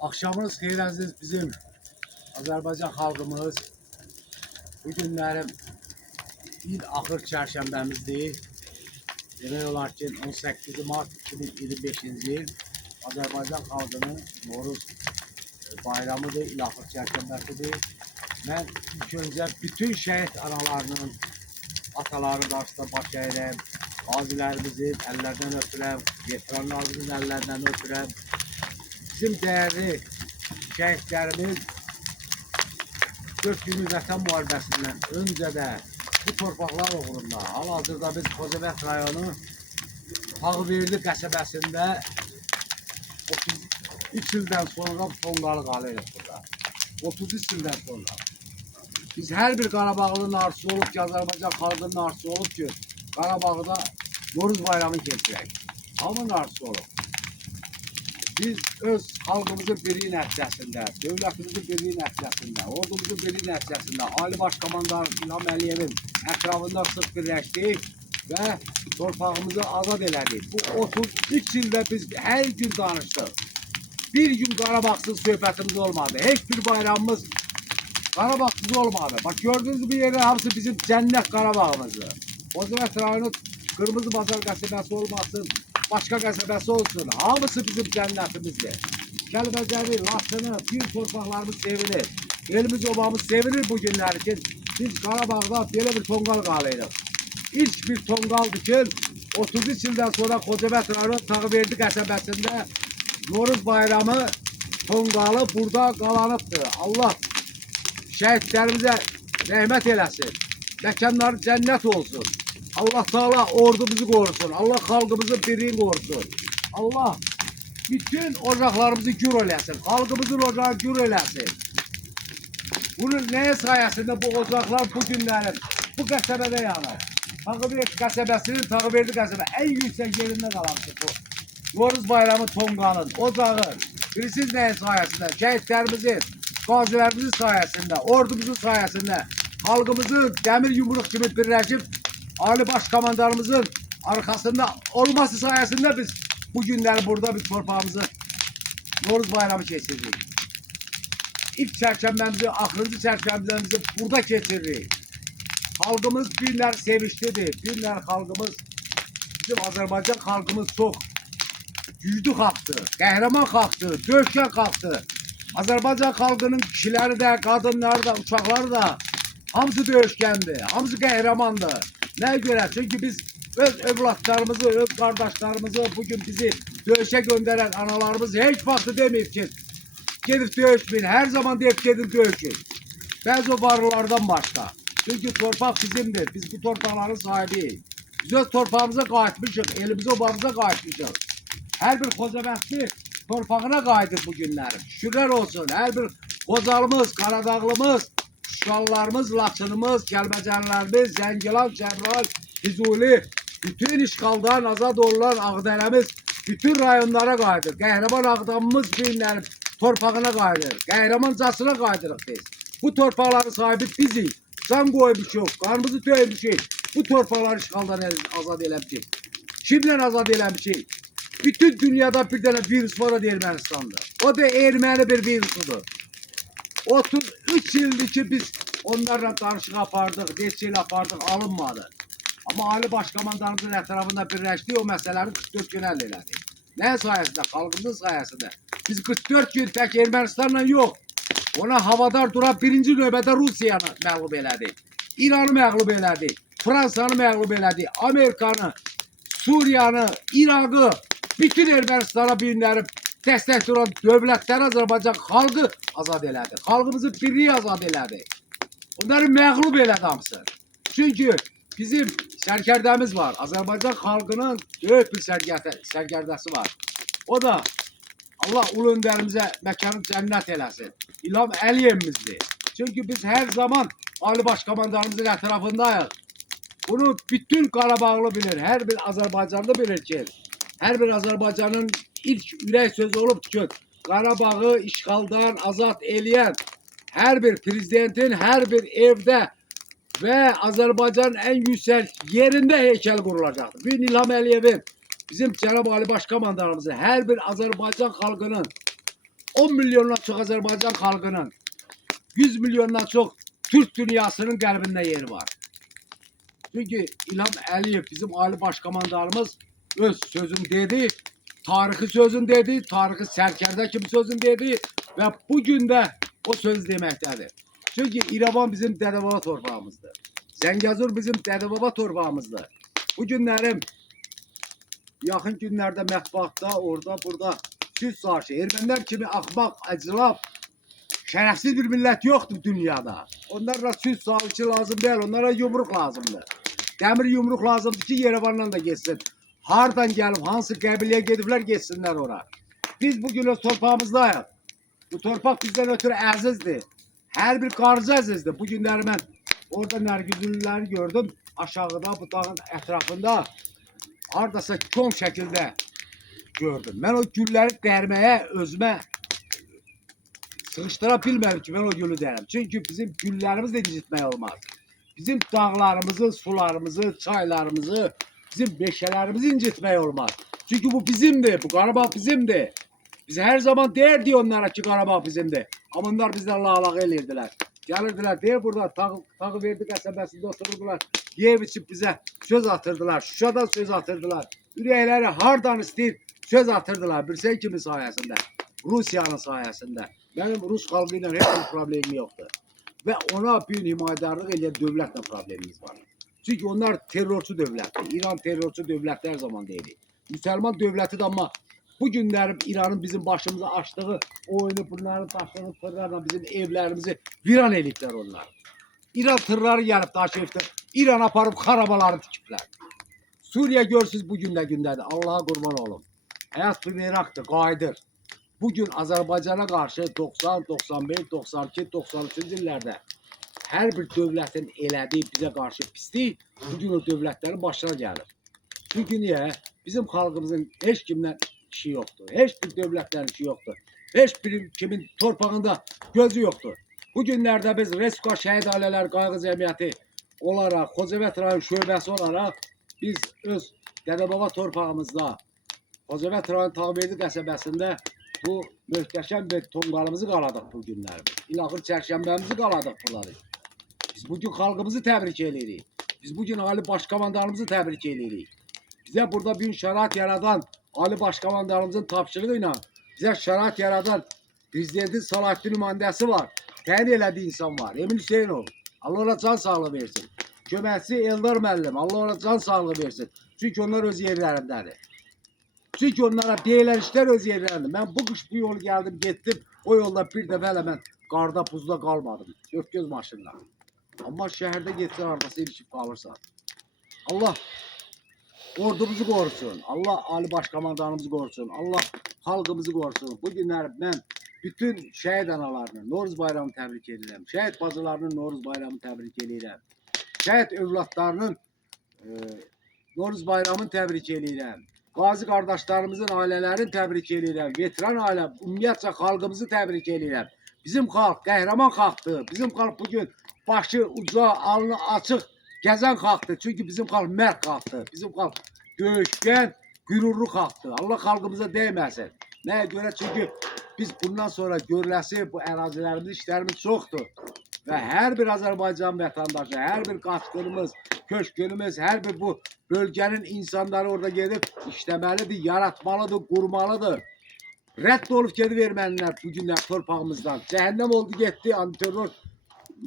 Akşamınız xeyir əziz bizim Azərbaycan xalqımız. Bu günlərim il axır çərşənbəmizdir. Demək olar ki 18 mart 2025-ci il Azərbaycan xalqının Noruz bayramıdır, il axır çərşənbəsidir. Mən ilk öncə bütün şəhid analarının, ataların qarşısında baş əyirəm. Qazilərimizin əllərdən öpürəm, veteranlarımızın əllərindən öpürəm. Bizim değerli şehitlerimiz 4 günlük vətən müharibəsindən öncə də bu torpaqlar uğrunda hal-hazırda biz Xocavənd rayonu Ağverdi qəsəbəsində 33 ildən sonra tonqalı qalırıq burada. 33 ildən sonra. Biz hər bir Qarabağlının arzusu olub ki, Azərbaycan xalqının arzusu olub ki, Qarabağda Noruz bayramı keçirək. Hamının arzusu olub. Biz öz xalqımızın birliyi nəticəsində, dövlətimizin birliyi nəticəsində, ordumuzun birliyi nəticəsində Ali Baş Komandan İlham Əliyevin ətrafında sıx birləşdik və torpağımızı azad elədik. Bu 33 ildə biz hər gün danışdıq. Bir gün Qarabağsız söhbətimiz olmadı. Heç bir bayramımız Qarabağsız olmadı. Bak gördüğünüz bu yerler hamısı bizim cennet Qarabağımızdır. Xocavənd rayonu Qırmızı Bazar qəsəbəsi olmasın, başka qəsəbəsi olsun. Hamısı bizim cənnetimizdir. Kəlbəcəri, Laçını, bir torpaqlarımız sevinir. Elimiz obamız sevinir bu günlər ki, biz Qarabağda belə bir tonqal qalırıq. İlk bir tonqaldır ki, 33 ildən sonra Xocavənd rayonu Tağverdi qəsəbəsində Noruz bayramı tonqalı burada qalanıbdır. Allah şəhidlərimizə rəhmət eləsin. Məkanları cənnət olsun. Allah Teala ordumuzu korusun. Allah halkımızın birliğini korusun. Allah bütün ocaklarımızı gür eləsin. Halkımızın ocağı gür eləsin. Bunun neye sayesinde bu ocaklar bu günlerin bu qəsəbədə yanır? Tağverdi qəsəbəsinin, Tağverdi qəsəbə en yüksek yerinde qalanmışdır bu. Noruz bayramı tonqalın, ocağın. Bilirsiniz neye sayesinde? Şəhidlərimizin, qazilərimizin sayesinde, ordumuzun sayesinde, halkımızın demir yumruk gibi birləşib Ali Baş Komandanımızın arkasında olması sayesinde biz bu günler burada bir torpağımızı Noruz bayramı geçirdik. İlk çərşənbəmizi, axırıncı çərşənbəmizi burada geçirdik. Halkımız günler sevişlidir. Günler halkımız, bizim Azerbaycan halkımız çok güçlü xalqdır, qəhrəman xalqdır, döyüşkən xalqdır. Azerbaycan halkının kişileri de, kadınları da, uşaqları da hamısı döyüşkəndir, hamısı qəhrəmandır. Nəyə görə? Çünkü biz öz evlatlarımızı, öz kardeşlerimizi bugün bizi döyüşe gönderen analarımız hiç vaxtı demeyip ki gedip döyüşmeyin. Her zaman deyip gedin döyüşün. Bəzi o varlılardan başka. Çünkü torpaq bizimdir. Biz bu torpaqların sahibiyiz. Biz öz torpağımıza qayıtmışıq, elimize obamıza qayıtmışıq. Her bir Xocavəndli torpağına qayıdır bu günlər. Şükürlər olsun. Her bir Xocalımız, Qaradağlımız, Şuşalılarımız, Laçınımız, Kəlbəcərlərimiz, Zəngilan, Cəbrayıl, Füzuli, bütün işğaldan azad olunan Ağdərəmiz bütün rayonlara qayıdır. Qəhrəman Ağdamımız günlərin torpağına qayıdır. Qəhrəmancasına qayıdırıq biz. Bu torpaqların sahibi bizik. Can qoymuşuq, qanımızı töymüşük. Bu torpaqları işğaldan azad eləmişik. Kimlə azad eləmişik? Bütün dünyada bir dənə virus var da Ermənistandır. O da erməni bir virusudur. 33 ildir ki biz onlarla danışıq apardıq, deçil apardıq, alınmadı. Ama Ali Baş Komandanımızın etrafında birləşdik, o məsələləri 44 gün həll elədik. Nə sayəsində? Xalqımızın sayəsində. Biz 44 gün tək Ermənistanla yox, ona havadar duran birinci növbədə Rusiyanı məğlub elədik. İranı məğlub elədik, Fransanı məğlub elədik, Amerikanı, Suriyanı, İraqı, bütün Ermənistana bilinlərib dəstək duran dövlətləri Azərbaycan xalqı azad elədi. Xalqımızın birliyi azad elədi. Onları məğlub elədi hamısı. Çünkü bizim sərkərdəmiz var. Azərbaycan xalqının böyük bir sərkərdəsi var. O da Allah ulu öndərimizə məkanı cənnət eləsin. İlham Əliyevimizdir. Çünkü biz her zaman Ali Baş Komandanımızın ətrafındayıq. Bunu bütün Qarabağlı bilir. Her bir Azərbaycanlı bilir ki, her bir Azərbaycanın ilk ürək sözü olub ki, Qarabağı işğaldan azad eləyən her bir prezidentin her bir evde ve Azerbaycan'ın en yüksek yerinde heykel kurulacaktır. Bugün İlham Əliyevin, bizim Cenab-ı Ali Baş Komandanımızı, her bir Azerbaycan halkının 10 milyondan çox Azərbaycan xalqının, 100 milyondan çox Türk dünyasının qəlbində yeri var. Çünki İlham Əliyev bizim ali başkomandarımız öz sözünü dedi, tarixi sözünü dedi, tarixi sərkərdə kimi sözünü dedi və bugün də o söz deməkdədir. Çünki İrəvan bizim dədə-baba torpağımızdır. Zəngəzur bizim dədə-baba torpağımızdır. Bu günlərim, yaxın günlərdə mətbuatda, orada, burada süz saçı, ermənilər kimi axmaq, əclaf, şərəfsiz bir millət yoxdur dünyada. Onlarla süz saçı lazım deyil, onlara yumruq lazımdır. Dəmir yumruq lazımdır ki, Yerevandan da geçsin. Hardan gəlib, hansı qəbiləyə gediblər, geçsinlər ora. Biz bugün öz torpağımızdayıq. Bu torpaq bizdən ötürü əzizdir. Hər bir qarcı əzizdir. Bu günləri mən orada nərgüzülləri gördüm. Aşağıda, bu dağın ətrafında hardasa kon şəkildə gördüm. Mən o gülləri dərməyə özümə sıxışdıra bilmədim ki, mən o gülü dərəm. Çünki bizim güllərimiz də incitmək olmaz. Bizim dağlarımızı, sularımızı, çaylarımızı, bizim meşələrimizi incitmək olmaz. Çünki bu bizimdir, bu Qarabağ bizimdir. Biz hər zaman deyirdik onlara ki, Qarabağ bizimdir. Amma onlar bizdən lağlağı eləyirdilər. Gəlirdilər, deyir burada Tağı Verdi qəsəbəsində otururdular. Yev içib bizə söz atırdılar, Şuşadan söz atırdılar. Ürəkləri hardan istəyir söz atırdılar. Bilsən kimi sayəsində, Rusiyanın sayəsində. Mənim Rus xalqı ilə heç bir problemim yoxdur. Və ona bir himayədarlıq eləyən dövlətlə problemimiz var. Çünki onlar terrorçu dövlətdir. İran terrorçu dövlətlər zaman deyil. Müsəlman dövlətidir, amma bu günlərim İranın bizim başımıza açdığı oyunu, bunların daşlarını tırlarla bizim evlərimizi viran eliblər onlar. İran tırları gəlib daşıyıbdır. İran aparıb xarabaları tikiblər. Suriye görsüz bugün də gündədir. Allah'a qurban olun. Həyat bir Irak'dır, qayıdır. Bugün Azərbaycana qarşı 90, 91, 92, 93 illərdə hər bir dövlətin elədiyi bizə qarşı pislik bugün o dövlətlərin başına gəlir. Çünki niyə? Bizim xalqımızın heç kimlə işi yoxdur. Heç bir dövlətlərin işi yoxdur. Heç bir kimin torpağında gözü yoxdur. Bu günlərdə biz Respublika Şəhid Ailələr Qayğı Cəmiyyəti olaraq, Xocavənd rayon şöbəsi olaraq biz öz dədə-baba torpağımızda, Xocavənd rayon Tağverdi qəsəbəsində bu möhtəşəm bir tonqalımızı qaladıq bu günlərdə. İlaxır çərşənbəmizi qaladıq burları. Biz bugün xalqımızı təbrik edirik. Biz bugün Ali Başkomandarımızı təbrik edirik. Bizə burada bir şərait yaradan Ali Başkomandarımızın tapşırığı ilə bizə şərait yaradan Prezidentin Salahattin nümayəndəsi var. Təyin elədiyi insan var. Emin Hüseynov. Allah ona can sağlığı versin. Köməkçi Eldar müəllim. Allah ona can sağlığı versin. Çünki onlar öz yerlərindədir. Çünki onlara deyilən işlər öz yerlərində. Mən bu qış bu yolu gəldim, getdim. O yolda bir dəfə elə mən qarda, buzda qalmadım. Dörtgöz maşınla. Amma şəhərdə getsən, ardası ilişib qalırsan. Allah ordumuzu qorusun. Allah Ali Başkomandanımızı qorusun. Allah xalqımızı qorusun. Bu günlər mən bütün şəhid analarını Novruz bayramını təbrik edirəm. Şəhid bacılarının Novruz bayramını təbrik edirəm. Şəhid övladlarının Novruz bayramını təbrik edirəm. Qazi qardaşlarımızın ailələrini təbrik edirəm. Veteran ailə, ümumiyyətcə xalqımızı təbrik edirəm. Bizim xalq qəhrəman xalqdır. Bizim xalq bugün başı uca, alnı açıq gəzən xalqdır. Çünki bizim xalq mərd xalqdır. Bizim xalq döyüşkən, qürurlu xalqdır. Allah xalqımıza dəyməsin. Nəyə görə? Çünki biz bundan sonra görüləsi bu ərazilərimiz, işlərimiz çoxdur. Və hər bir Azərbaycan vətəndaşı, hər bir qaçqınımız, köşkünümüz, hər bir bu bölgənin insanları orada gedib işləməlidir, yaratmalıdır, qurmalıdır. Rədd olub gedib ermənilər bu günlər torpağımızdan. Cəhənnəm oldu, getdi, antiterror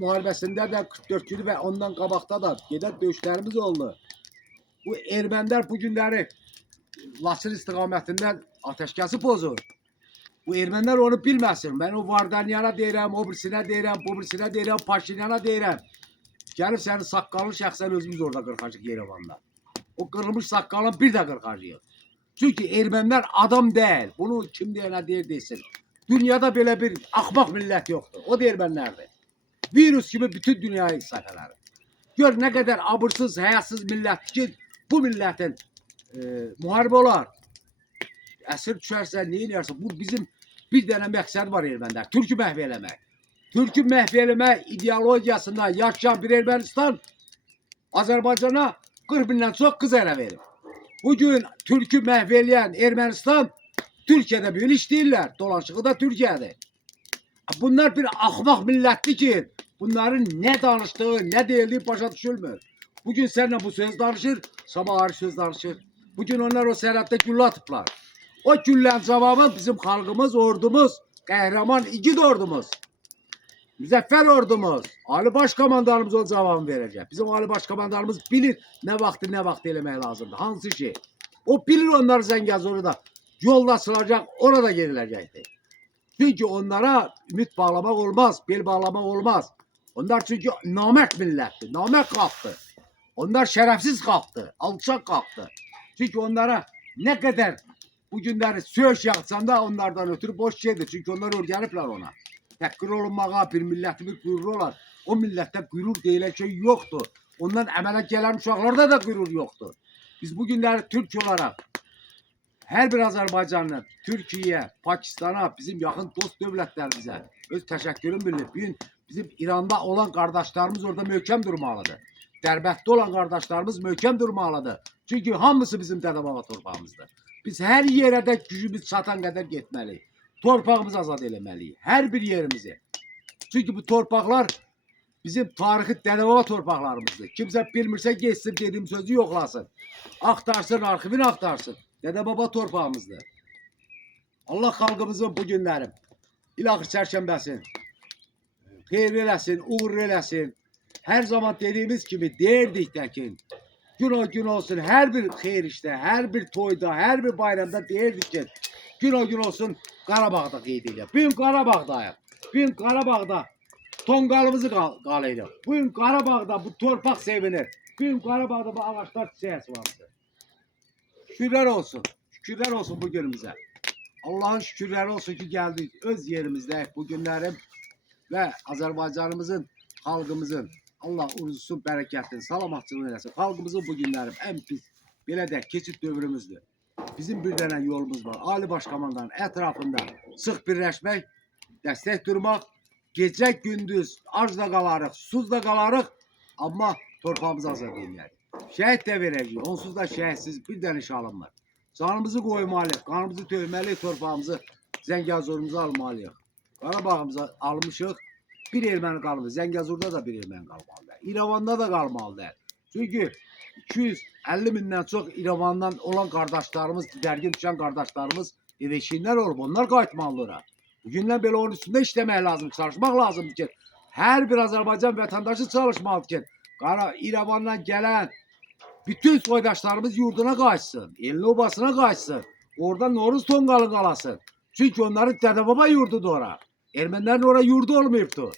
müharibəsində də 44 günü və ondan qabaqda da gedən döyüşlərimiz oldu. Bu ermənilər bu günləri Laçın istiqamətindən ateşkəsi pozur. Bu ermənilər onu bilməsin. Mən o Vardanyana deyirəm, o birisinə deyirəm, bu birisinə deyirəm, Paşinyana deyirəm. Gəlib sənin saqqalın şəxsən özümüz orada qırxacaq Yerevanda. O qırılmış saqqalın bir də qırxacaq. Çünki ermənilər adam deyil. Bunu kim deyənə deyir desin. Dünyada belə bir axmaq millət yoxdur. O da ermənlərdir. Virüs kimi bütün dünyayı səfələri. Gör nə qədər abırsız, həyasız millətdir ki, bu millətin müharibə olar. Əsir düşərsə, nə eləyərsə, bu bizim bir dənə məqsəd var ermənilər. Türkü məhv eləmək. Türkü məhv eləmək ideologiyasında yaşayan bir Ermənistan Azərbaycana 40 bindən çox qız ərə verir. Bugün türkü məhv eləyən Ermənistan Türkiye'de böyle işləyirlər. Dolaşığı da Türkiye'de. Bunlar bir axmaq millətdir ki, bunların ne danıştığı, ne deyildiği başa düşülmür. Bugün seninle bu söz danışır, sabah ayrı söz danışır. Bugün onlar o sərhəddə güllə atıblar. O güllənin cavabı bizim xalqımız, ordumuz, qəhrəman igid ordumuz, müzəffər ordumuz, Ali Başkomandanımız o cavabını verəcək. Bizim Ali Başkomandanımız bilir ne vaxt eləmək lazımdır. Hansı şey? O bilir onları Zəngəzur'da da yolda açılacaq, orada gediləcəkdir. Çünkü onlara ümit bağlamak olmaz, bel bağlamak olmaz. Onlar çünkü namert millettir, namert kalktı. Onlar şerefsiz kalktı, alçak kalktı. Çünkü onlara ne kadar bugünleri söz yapsan da onlardan ötürü boş şeydir. Çünkü onlar öğrenipler ona. Təhqir olunmağa bir milleti bir gurur olar. O millette gurur deyilən şey yoktu. Ondan əmələ gələn uşaqlarda da gurur yoktu. Biz bugünləri Türk olarak her bir Azerbaycanlı, Türkiye, Pakistan'a, bizim yakın dost devletlerimize öz təşəkkürüm bildirib. Bugün bizim İran'da olan kardeşlerimiz orada möhkəm durmalıdır. Dərbətdə olan kardeşlerimiz möhkəm durmalıdır. Çünkü hamısı bizim dədə-baba torpağımızdır. Biz her yere de gücümüz çatan kadar gitmeliyiz. Torpağımızı azad eləməliyik. Her bir yerimizi. Çünkü bu torpaqlar bizim tarixi dədə-baba torpaqlarımızdır. Kimsə bilmirsə geçsin dediğim sözü yoxlasın. Aktarsın, arxivini aktarsın. Dədə-baba torpağımızdır. Allah xalqımızın bu günləri ilahi çərşənbəsin, xeyir eləsin, uğur eləsin. Her zaman dediğimiz gibi deyirdik də ki, gün o gün olsun her bir xeyir işte, her bir toyda, her bir bayramda deyirdik ki, gün o gün olsun Qarabağda qeyd edilir. Bugün Qarabağdayıq. Bugün Qarabağda tonqalımızı qalayırıq. Bugün Qarabağda bu torpaq sevinir. Bugün Qarabağda bu ağaçlar çiçək açmalıdır. Şükürler olsun. Şükürler olsun bu günümüze. Allah'ın şükürleri olsun ki geldik öz yerimizde bugünlerim ve Azerbaycanımızın, halkımızın Allah uzusun, bereketini, salamatçılığını eləsin. Halkımızın bugünlerim en pis belə də keçid dövrümüzdür. Bizim bir dənə yolumuz var. Ali Başkomandanın etrafında sıx birləşmək, dəstək durmaq, gecə gündüz ac da qalarıq, susuz da qalarıq, amma torpağımızı azad edilməliyik. Şəhid də verəcəyik, onsuz da şəhidsiz bir dənə iş alınmır. Canımızı qoymalıyıq, qanımızı töyməliyik, torpağımızı, Zəngəzurumuzu almalıyıq. Qarabağımıza almışıq, bir erməni qalmalı. Zəngəzurda da bir erməni qalmalıdır. İrəvanda da qalmalıdır. Çünki 250 bindən çox İrəvandan olan qardaşlarımız, dərgin düşən qardaşlarımız eveşinlər olub. Onlar qayıtmalıdır. Bugündən belə onun üstündə işləmək lazım, çalışmaq lazımdır ki, hər bir Azərbaycan vətəndaşı çalışmalıdır ki, İrəvandan gələn bütün soydaşlarımız yurduna qaçsın, elini obasına qaçsın. Orada Noruz tonqalı qalasın. Çünki onların dədə-baba yurdudur ora. Ermənilərin ora yurdu olmayıbdı.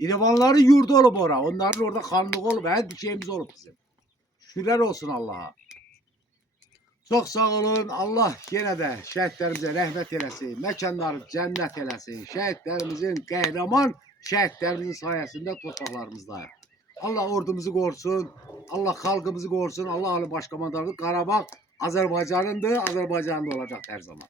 İrəvanların yurdu olub ora. Onların orada xanlığı olub, hər bir şeyimiz olub bizim. Şükürlər olsun Allah'a. Çok sağ olun. Allah yine de şəhidlərimizə rəhmət eləsin. Məkanları cənnət eləsin. Şəhidlərimizin, qəhrəman şəhidlərimizin sayesinde torpaqlarımızdayıq. Allah ordumuzu qorusun. Allah xalqımızı qorusun. Allah Ali Başkomandanımız Qarabağ Azərbaycanındır. Azərbaycanlı olacaq hər zaman.